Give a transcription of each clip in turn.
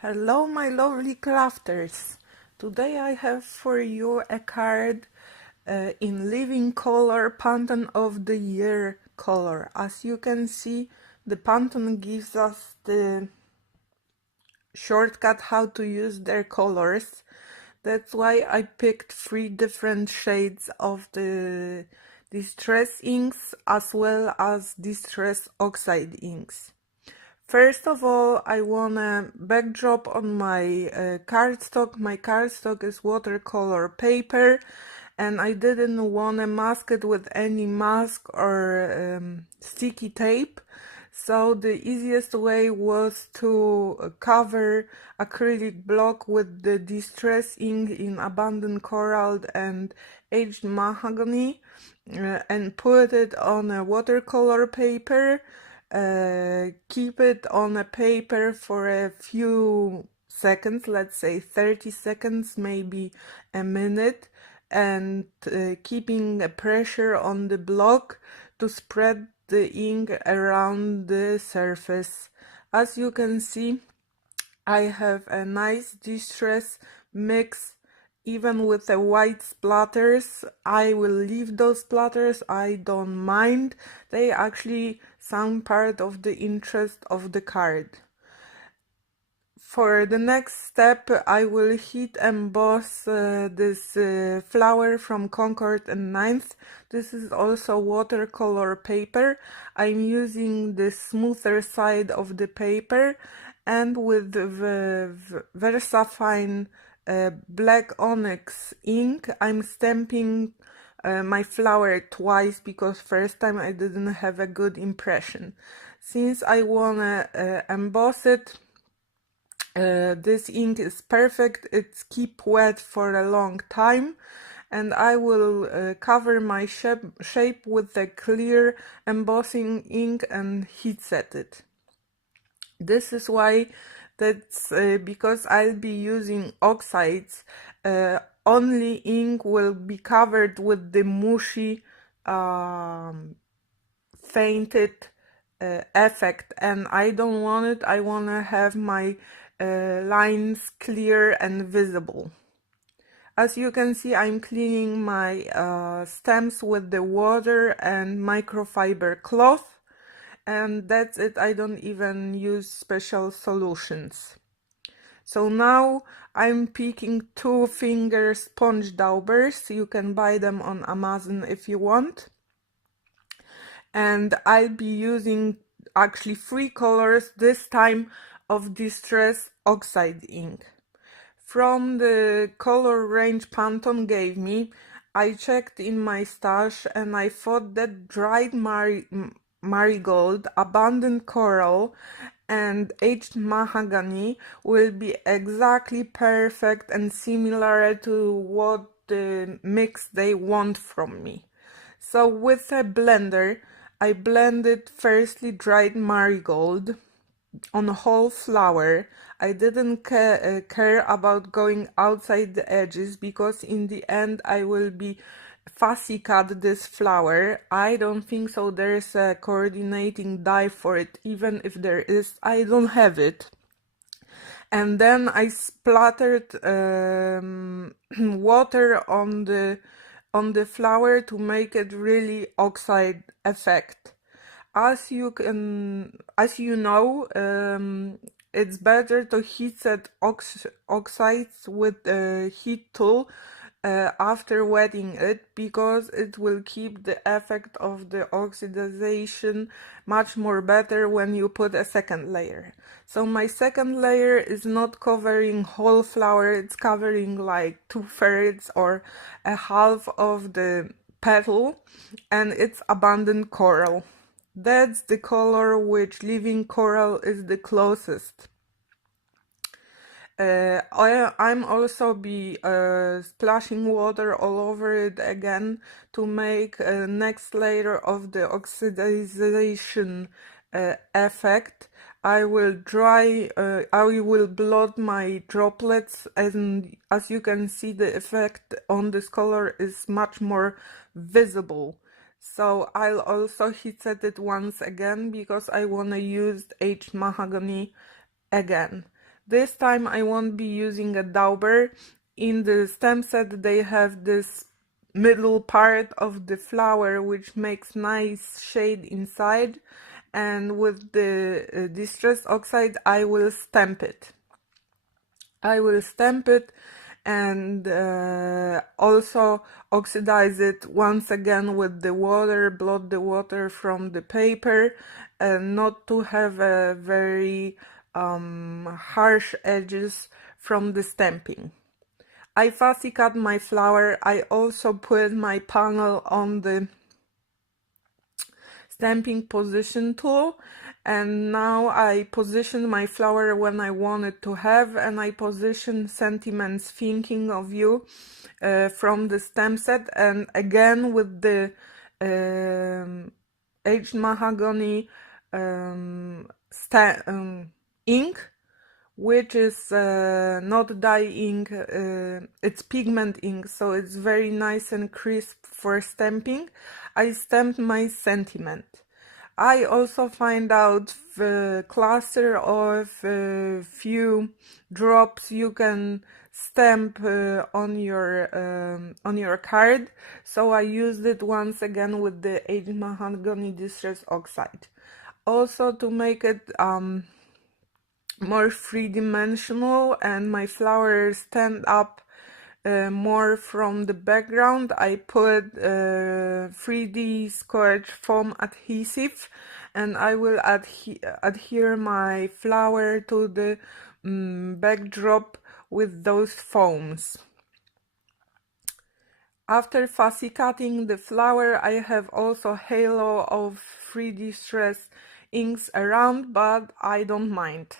Hello my lovely crafters! Today I have for you a card in Living Color Pantone of the Year color. As you can see, the Pantone gives us the shortcut how to use their colors. That's why I picked 3 different shades of the Distress inks as well as Distress Oxide inks. First of all, I want a backdrop on my cardstock. My cardstock is watercolor paper, and I didn't want to mask it with any mask or sticky tape. So the easiest way was to cover acrylic block with the Distress ink in Abandoned Coral and Aged Mahogany and put it on a watercolor paper. Keep it on a paper for a few seconds, let's say 30 seconds, maybe a minute, and keeping a pressure on the block to spread the ink around the surface. As you can see, I have a nice distress mix. Even with the white splatters, I will leave those splatters, I don't mind. They actually sound part of the interest of the card. For the next step, I will heat emboss this flower from Concord and Ninth. This is also watercolor paper. I'm using the smoother side of the paper, and with the VersaFine black onyx ink, I'm stamping my flower twice because first time I didn't have a good impression. Since I wanna emboss it, this ink is perfect. It's keep wet for a long time, and I will cover my shape with the clear embossing ink and heat set it. This is why that's because I'll be using oxides. Only ink will be covered with the mushy fainted effect, and I don't want it. I want to have my lines clear and visible. As you can see, I'm cleaning my stems with the water and microfiber cloth, and that's it. I don't even use special solutions. So now I'm picking 2-finger sponge daubers. You can buy them on Amazon if you want. And I'll be using actually 3 colors this time of Distress Oxide ink. From the color range Pantone gave me, I checked in my stash and I thought that dried marigold, abandoned coral, and aged mahogany will be exactly perfect and similar to what the mix they want from me. So with a blender, I blended firstly dried marigold on a whole flower. I didn't care about going outside the edges because in the end I will be fussy cut this flower. I don't think so there's a coordinating die for it. Even if there is, I don't have it. And then I splattered water on the flower to make it really oxide effect. As you know, it's better to heat set oxides with a heat tool after wetting it, because it will keep the effect of the oxidization much more better when you put a second layer. So my second layer is not covering whole flower, it's covering like 2/3 or a half of the petal, and it's abandoned coral. That's the color which Living Coral is the closest. I'm also be splashing water all over it again to make a next layer of the oxidization effect. I will blot my droplets, and as you can see, the effect on this color is much more visible. So I'll also heat set it once again because I want to use aged mahogany again. This time I won't be using a dauber. In the stem set they have this middle part of the flower which makes nice shade inside, and with the distress oxide I will stamp it. And also oxidize it once again with the water, blot the water from the paper, and not to have a very harsh edges from the stamping. I fussy cut my flower. I also put my panel on the stamping position tool, and now I position my flower when I want it to have, and I position sentiments thinking of you from the stamp set, and again with the aged mahogany ink, which is not dye ink, it's pigment ink, so it's very nice and crisp for stamping. I stamped my sentiment. I also find out the cluster of few drops you can stamp on your card, so I used it once again with the aged mahogany distress oxide. Also, to make it more three-dimensional and my flowers stand up more from the background, I put 3D scotch foam adhesive, and I will adhere my flower to the backdrop with those foams. After fussy cutting the flower, I have also halo of 3D stress inks around, but I don't mind.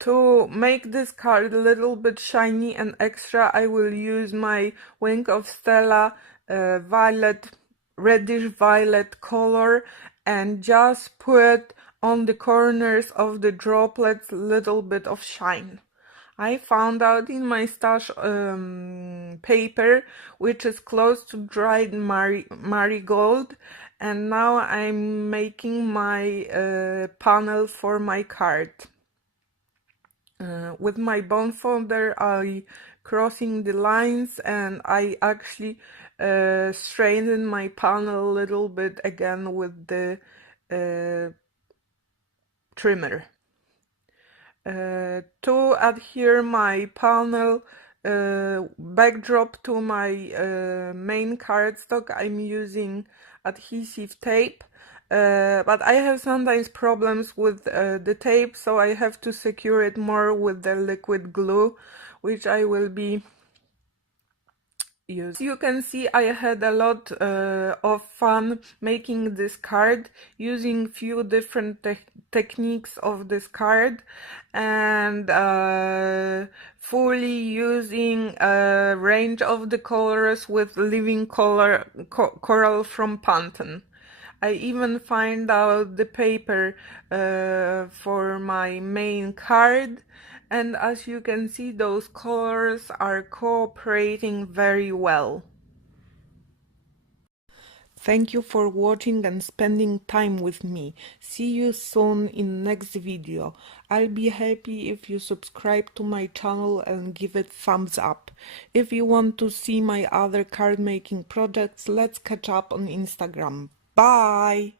To make this card a little bit shiny and extra, I will use my Wing of Stella reddish violet color, and just put on the corners of the droplets a little bit of shine. I found out in my stash paper, which is close to dried marigold, and now I'm making my panel for my card. With my bond folder, I crossing the lines, and I actually straighten my panel a little bit again with the trimmer. To adhere my panel backdrop to my main cardstock, I'm using adhesive tape. But I have sometimes problems with the tape, so I have to secure it more with the liquid glue, which I will be using. As you can see, I had a lot of fun making this card, using few different techniques of this card, and fully using a range of the colors with living coral from Pantone. I even find out the paper for my main card, and as you can see, those colors are cooperating very well. Thank you for watching and spending time with me. See you soon in next video. I'll be happy if you subscribe to my channel and give it thumbs up. If you want to see my other card making projects, let's catch up on Instagram. Bye!